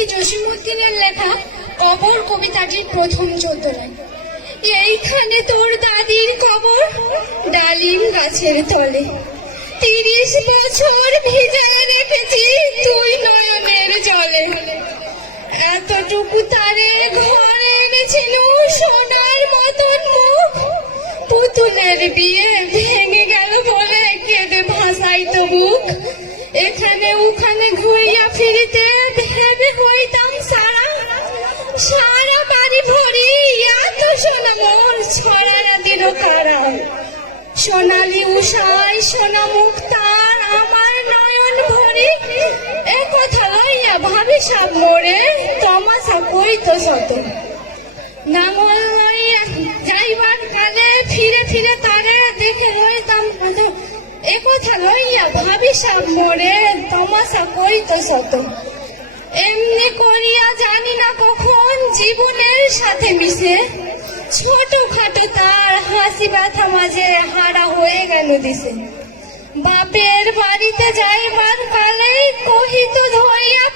কবি জসীমউদ্দিনের লেখা কবর কবিতাটির প্রথম 14 লাইন। এইখানে তোর দাদির কবর, ডালিম গাছের তলে, 30 বছর ভিজে রেখেছি তুই নয়নের জলে। এতটুকু তারে ঘরে এনেছিল সোনার মতন মুখ, পুতুলের বিয়ে ভেঙে গেল বলে কেঁদে ভাসাইতো বুক। এখানে ওখানে ঘুইয়া ফিরিতে ভেবে হইতাম সারা, সারা বাড়ি ভরি এত সোনা মোর ছড়াইয়া দিল কারা। সোনালি উষায় সোনা মুখ তার আমার নয়ন ভরি, এ কথা লইয়া ভাবি সব মোরে তমাশা করিতো শত। নাঙল লইয়া যাইবার কালে ফিরে ফিরে তারে দেখে রইতাম কাঁদে, এ কথা লইয়া ভাবি সব মোরে তমাশা করিতো শত। এমনি করিয়া জানি না কখন জীবনের সাথে মিশে, ছোটখাটো তার হাসি ব্যথা মাঝে হারা হয়ে গেল দিশে। বাপের বাড়িতে যাইবার কালেই কহিত ধইয়া